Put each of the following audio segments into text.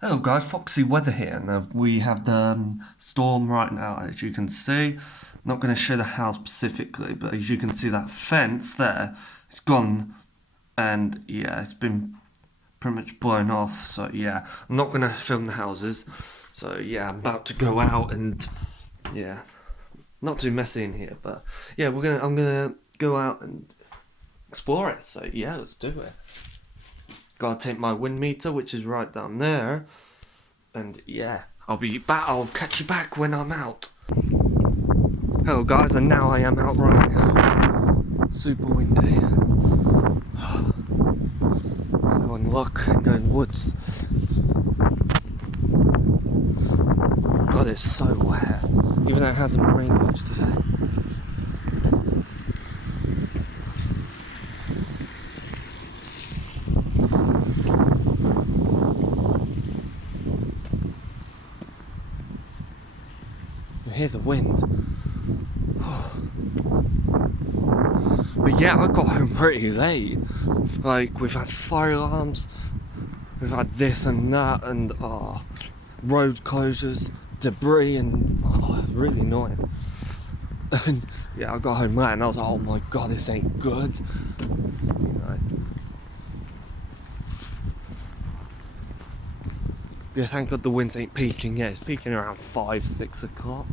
Hello guys, Foxy Weather here. Now we have the storm right now, as you can see. Not going to show the house specifically, but as you can see that fence there, it's gone, and yeah, it's been pretty much blown off. So yeah, I'm not going to film the houses. So yeah, I'm about to go out and yeah, not too messy in here, but yeah, I'm gonna go out and explore it. So yeah, let's do it. Gotta take my wind meter, which is right down there. And yeah, I'll be back. I'll catch you back when I'm out. Hello guys, and now I am out right now. Super windy. Let's go and look and go in the woods. God, it's so wet. Even though it hasn't rained much today. You hear the wind. But yeah, I got home pretty late. Like, we've had fire alarms, we've had this and that, and road closures, debris, and really annoying. And yeah, I got home late and I was like, oh my god, this ain't good. You know. Yeah, thank god the winds ain't peaking. Yeah, it's peaking around 5-6 o'clock.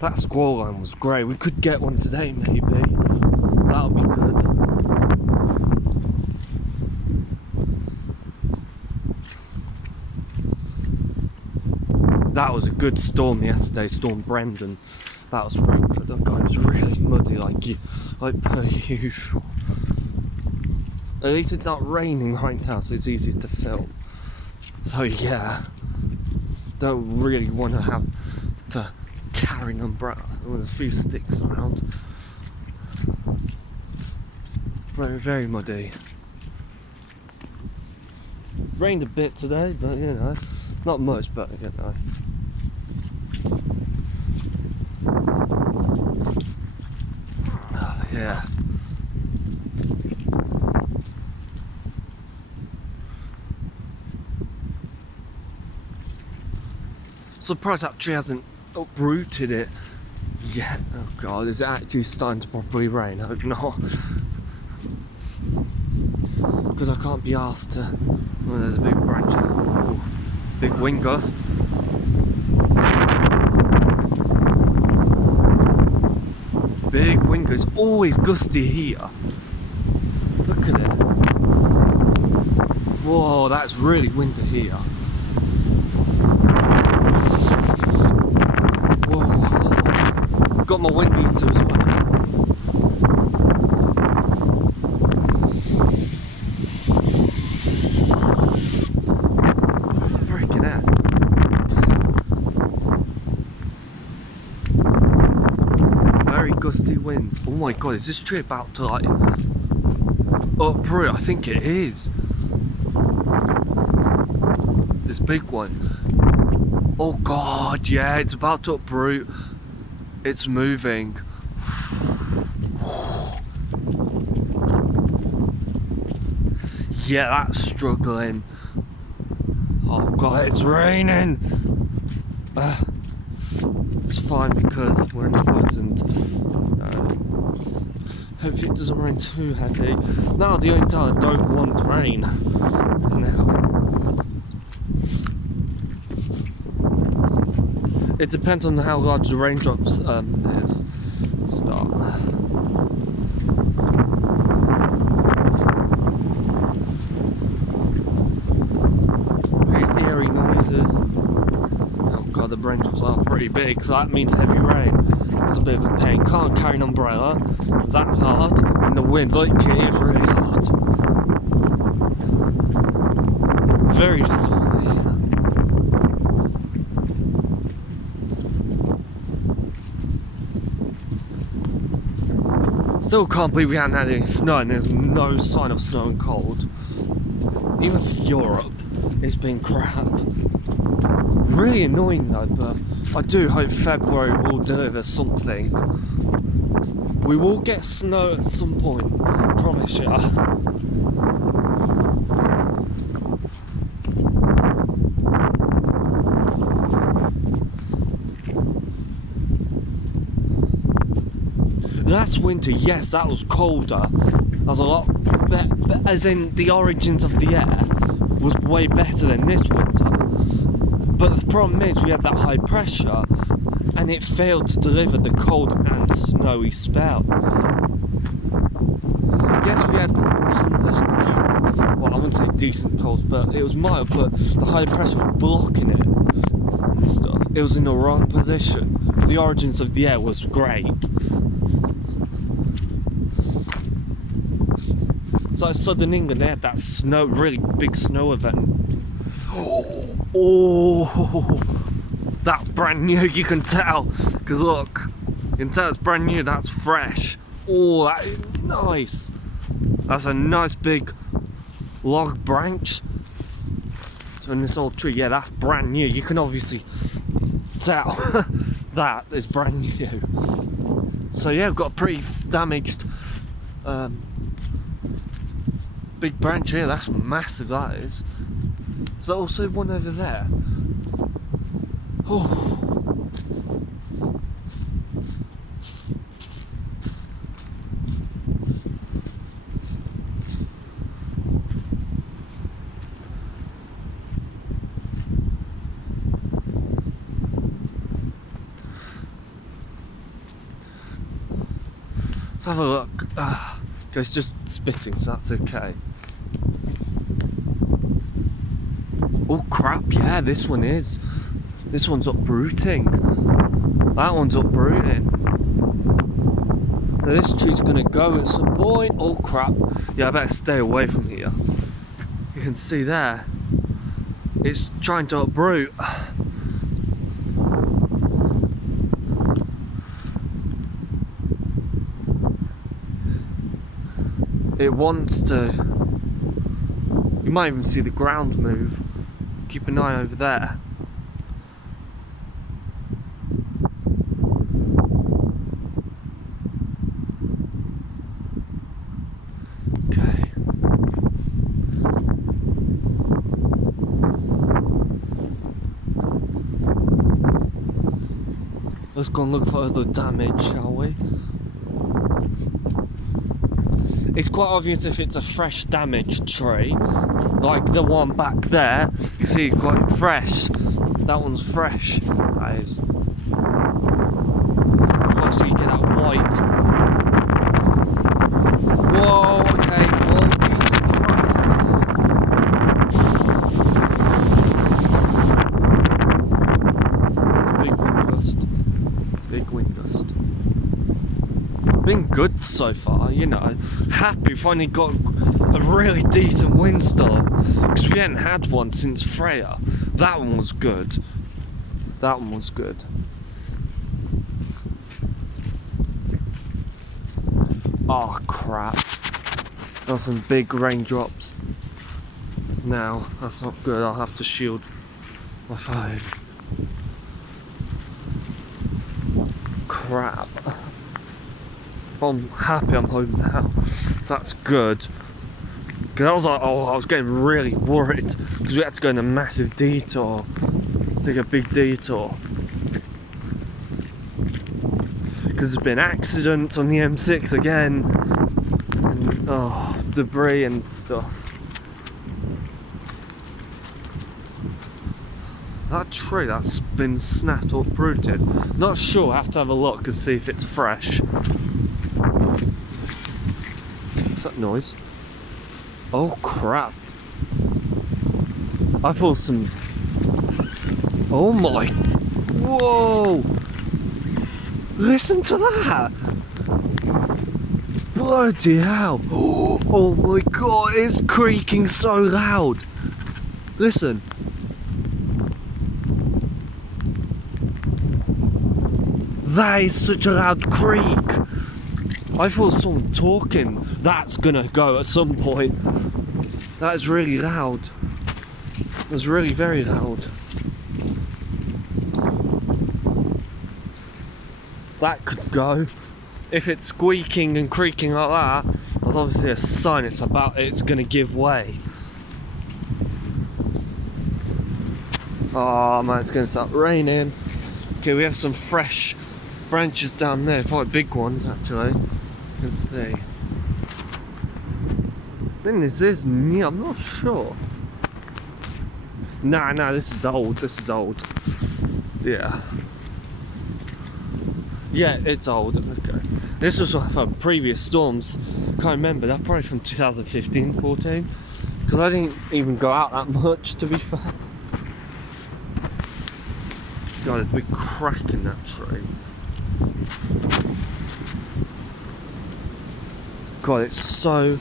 That squall line was great. We could get one today, maybe. That'll be good. That was a good storm yesterday, Storm Brendan. That was pretty good. That guy was really muddy, like per usual. At least it's not raining right now, so it's easier to film. So yeah, don't really want to have to carry an umbrella. There's a few sticks around. Very, very muddy. Rained a bit today, but you know, not much, but you know. Yeah. Surprised that tree hasn't uprooted it yet. Oh god, is it actually starting to properly rain? I hope not. Because I can't be asked to. Oh, there's a big branch out. Ooh, big wind gust. Big wind gust. It's always gusty here. Look at it. Whoa, that's really windy here. Whoa. Got my wind meter as well. Freaking out. Very gusty winds. Oh my god, is this tree about to like uproot? I think it is. This big one. Oh god, yeah, it's about to uproot. It's moving. Yeah, that's struggling. Oh god, it's raining. It's fine because we're in the woods and hopefully it doesn't rain too heavy. Now the only time I don't want rain. Now. It depends on how large the raindrops is. Start. Very eerie noises. Oh god, the raindrops are pretty big, so that means heavy rain. That's a bit of a pain. Can't carry an umbrella, because that's hard. And the wind, like it is really hard. Very stormy. Still can't believe we haven't had any snow and there's no sign of snow and cold. Even for Europe, it's been crap. Really annoying though, but I do hope February will deliver something. We will get snow at some point, promise ya. Last winter, yes, that was colder. That was a lot better, as in the origins of the air was way better than this winter. But the problem is we had that high pressure and it failed to deliver the cold and snowy spell. Yes, we had some well, I wouldn't say decent cold, but it was mild, but the high pressure was blocking it and stuff. It was in the wrong position. The origins of the air was great. So Southern England, they had that snow, really big snow event. Oh, that's brand new, you can tell. Because look, you can tell it's brand new, that's fresh. Oh, that is nice. That's a nice big log branch. So in this old tree, yeah, that's brand new. You can obviously tell that is brand new. So yeah, we've got a pretty damaged big branch here. That's massive, that is. Is there also one over there? Oh. Let's have a look. It's just spitting, so that's okay. Oh crap, yeah, this one is. This one's uprooting. That one's uprooting. Now this tree's gonna go at some point. Oh crap. Yeah, I better stay away from here. You can see there. It's trying to uproot. It wants to. You might even see the ground move. Keep an eye over there. Okay. Let's go and look for other damage, shall we? It's quite obvious if it's a fresh damaged tree, like the one back there. You see, quite fresh. That one's fresh. That is. Obviously, you get that white. Whoa! Okay. Oh, Jesus Christ! Big wind gust. Big wind gust. Been good so far, you know. Happy finally got a really decent windstorm, because we hadn't had one since Freya. That one was good. That one was good. Oh crap. That's some big raindrops. Now, that's not good. I'll have to shield my phone. Crap. I'm happy I'm home now, so that's good. Because I was like, oh, I was getting really worried because we had to go on a massive detour, take a big detour. Because there's been accidents on the M6 again, and oh, debris and stuff. That tree that's been snapped or uprooted, not sure, I have to have a look and see if it's fresh. What's that noise? Oh crap. I feel some... Oh my... Whoa! Listen to that! Bloody hell! Oh my god, it's creaking so loud! Listen. That is such a loud creak! I thought someone talking. That's gonna go at some point. That is really loud. That's really very loud. that could go. If it's squeaking and creaking like that, that's obviously a sign it's gonna give way. Oh man, it's gonna start raining. Okay, we have some fresh branches down there, quite big ones actually. You can see. I think this is new, I'm not sure. Nah, this is old, Yeah. Yeah, it's old, okay. This was from previous storms. Can't remember, that probably from 2015, 14. Because I didn't even go out that much, to be fair. God, there's a big crack in that tree. God, it's so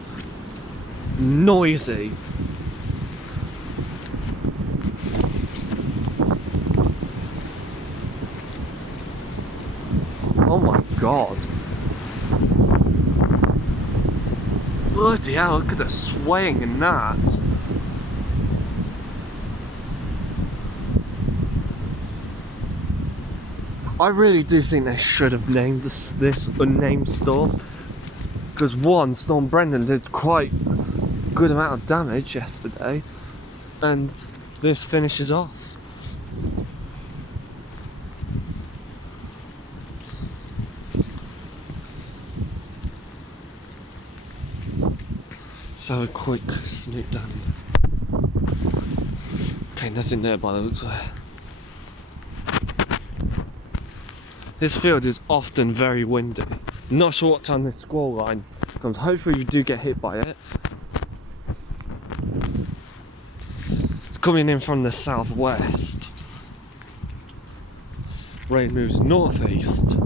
noisy. Oh my god. Bloody hell, look at the swaying in that. I really do think they should have named this unnamed storm. Because one, Storm Brendan did quite a good amount of damage yesterday. And this finishes off. So a quick snoop down here. Okay, nothing there by the looks of it. This field is often very windy. Not sure what time this squall line comes. Hopefully you do get hit by it. It's coming in from the southwest. Rain moves northeast.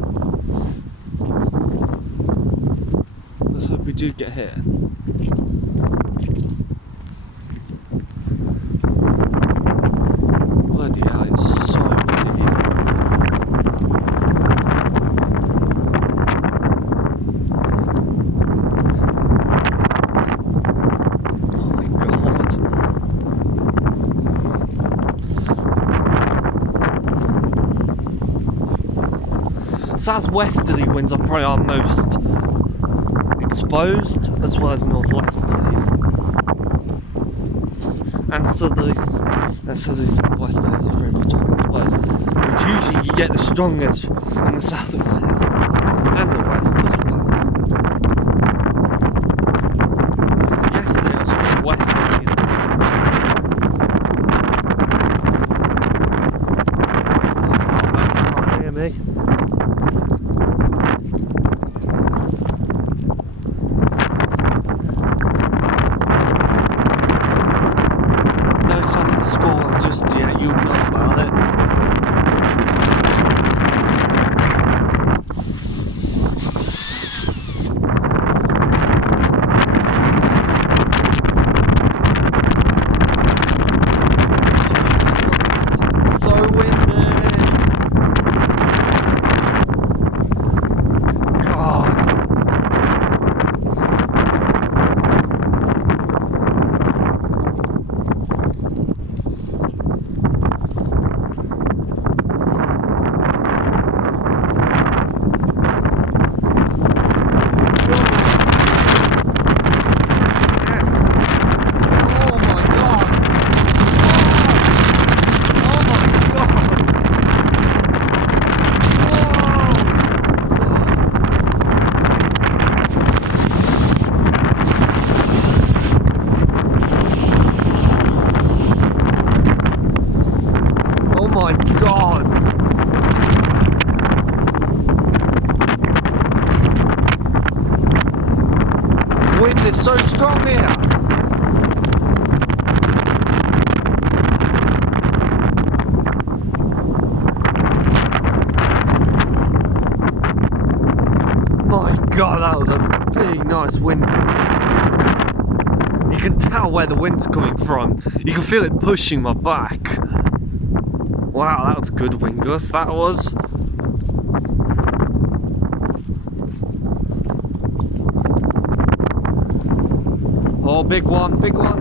Let's hope we do get hit. Bloody hell, it's so windy here. Oh my god. Southwesterly winds are probably our most exposed, as well as northwesterlies. And southerlies, southwesterlies are very much exposed. But usually you get the strongest from the southwest and the west as well. Yesterday I was strong westerlies. You can't hear me. Just yet, you'll know about it. Jesus Christ, so windy. God. Wind is so strong here. My god, that was a big nice wind. You can tell where the wind's coming from. You can feel it pushing my back. Wow, that was a good wind gust, that was. Oh, big one, big one.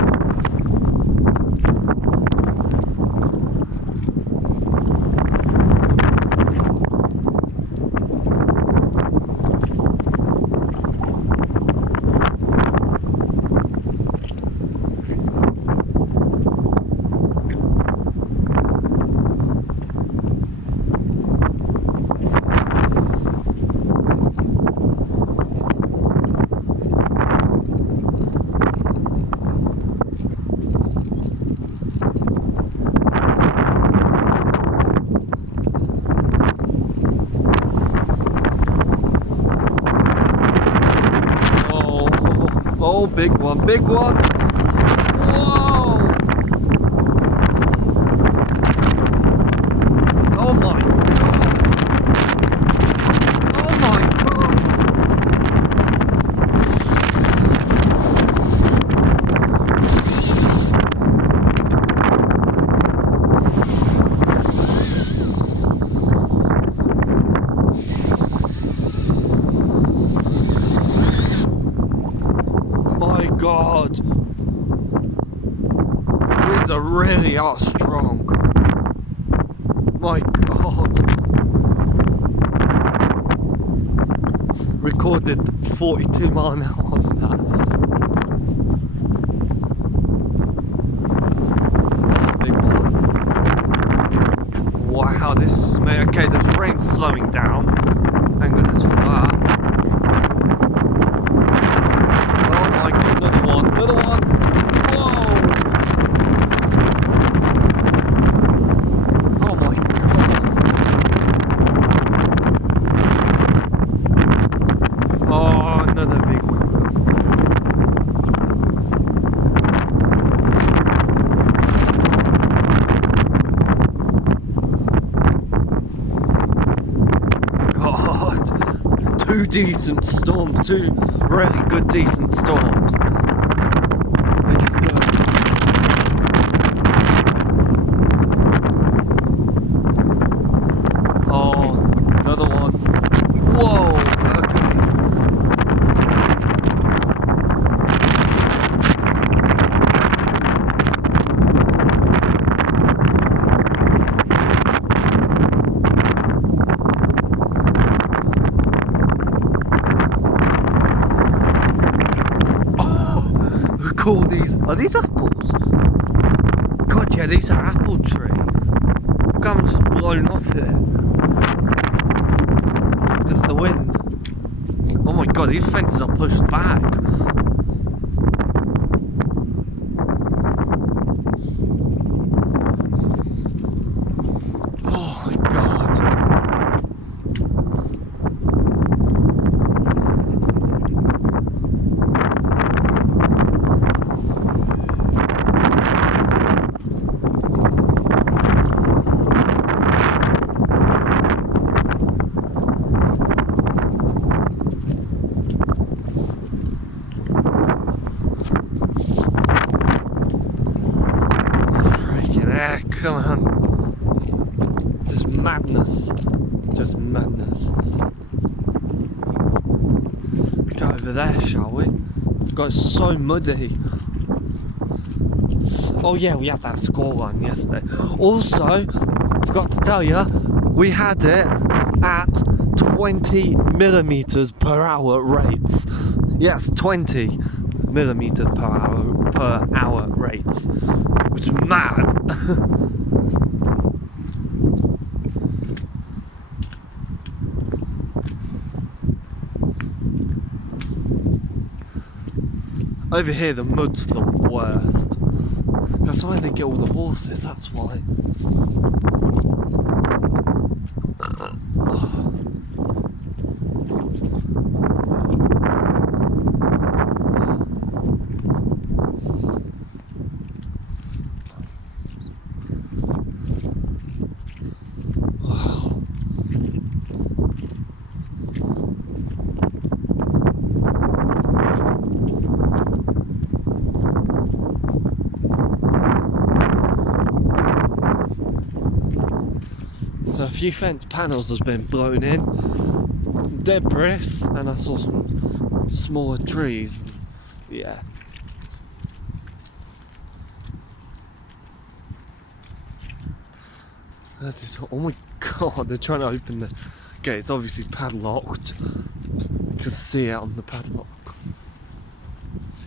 Oh, big one, big one. Whoa! Oh my god! Oh my god! My god! Winds really are strong. My god. Recorded 42 mile an hour on that. Oh, big one. Wow, this is me. Okay, the rain's slowing down. Thank goodness for that. Oh my god, another one, another one. Whoa! Oh my god. Oh, another big one. God, two decent storms, two really good decent storms. They just go. Oh, another one. Whoa, okay. Look all these. Are these apples? God, yeah, these are apple tree. Look how much just blown off there. Because of the wind. Oh my god, these fences are pushed back. Oh my god. Come on. Just madness. Just madness. Go over there, shall we? It's got so muddy. Oh yeah, we had that scoreline yesterday. Also, forgot to tell you, we had it at 20 millimeters per hour rates. Yes, 20 millimeters per hour rates, which is mad. Over here, the mud's the worst. That's why they get all the horses, that's why. So a few fence panels has been blown in, some debris, and I saw some smaller trees. Yeah. That's just, oh my god, they're trying to open the gate. It's obviously padlocked. You can see it on the padlock.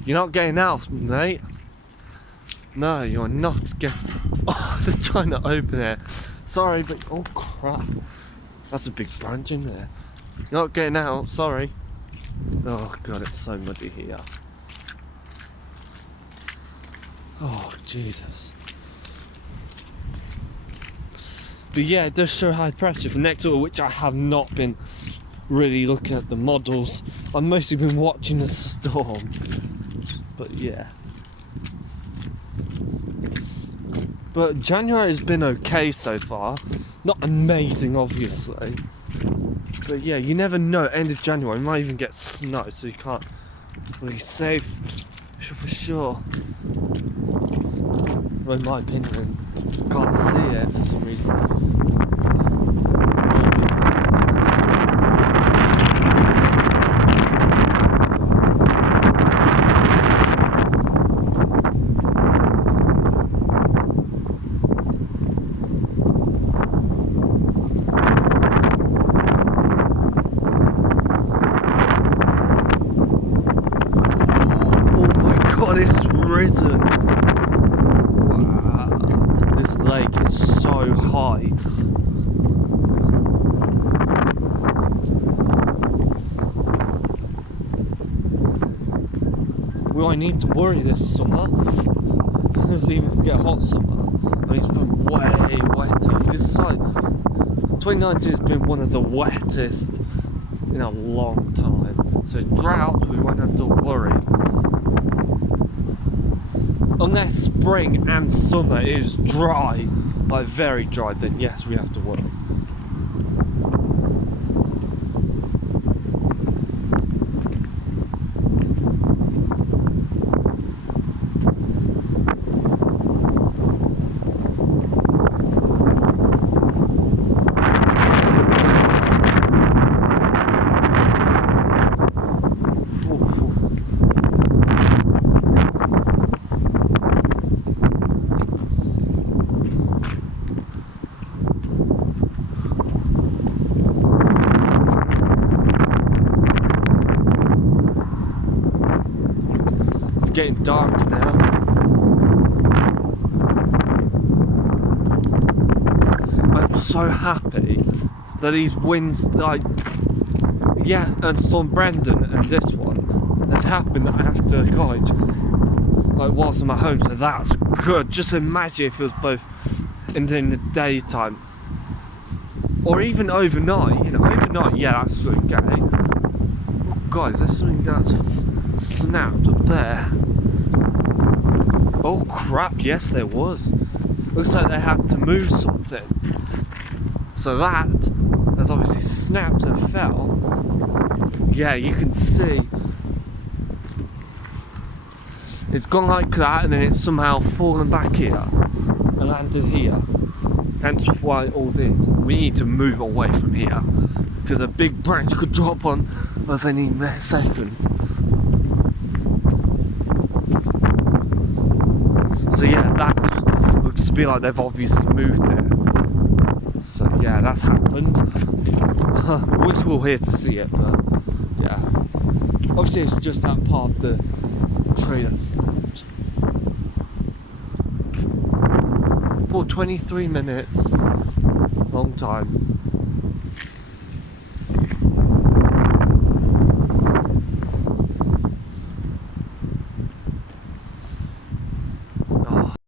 You're not getting out, mate. No, you're not getting. Oh, they're trying to open it. Sorry, but oh crap. That's a big branch in there. You're not getting out, sorry. Oh god, it's so muddy here. Oh, Jesus. But yeah, it does show high pressure for next door, which I have not been really looking at the models. I've mostly been watching the storm. but yeah. But January has been okay so far. Not amazing, obviously. But yeah, you never know. End of January, you might even get snow, so you can't really save for sure. Well, in my opinion, can't see it for some reason. God, it's risen. Wow. This lake is so high. Will I need to worry this summer? Because even if we get a hot summer, I mean, it's been way wetter. This like 2019 has been one of the wettest in a long time. So drought, we won't have to worry. Unless spring and summer is dry, like very dry, then yes, we have to worry. It's getting dark now. I'm so happy that these winds, like, yeah, and Storm Brendan and this one has happened after college, like whilst I'm at home, so that's good. Just imagine if it was both in the daytime or even overnight. You know, overnight, yeah, that's okay. Oh, guys, there's something that's snapped up there. Oh crap, yes there was. Looks like they had to move something. So that has obviously snapped and fell. Yeah, you can see. It's gone like that and then it's somehow fallen back here and landed here. Hence why all this. We need to move away from here because a big branch could drop on us any second. So yeah, that looks to be like they've obviously moved it. So yeah, that's happened. Wish we were here to see it, but yeah. Obviously it's just that part of the tree that snapped. For 23 minutes, long time.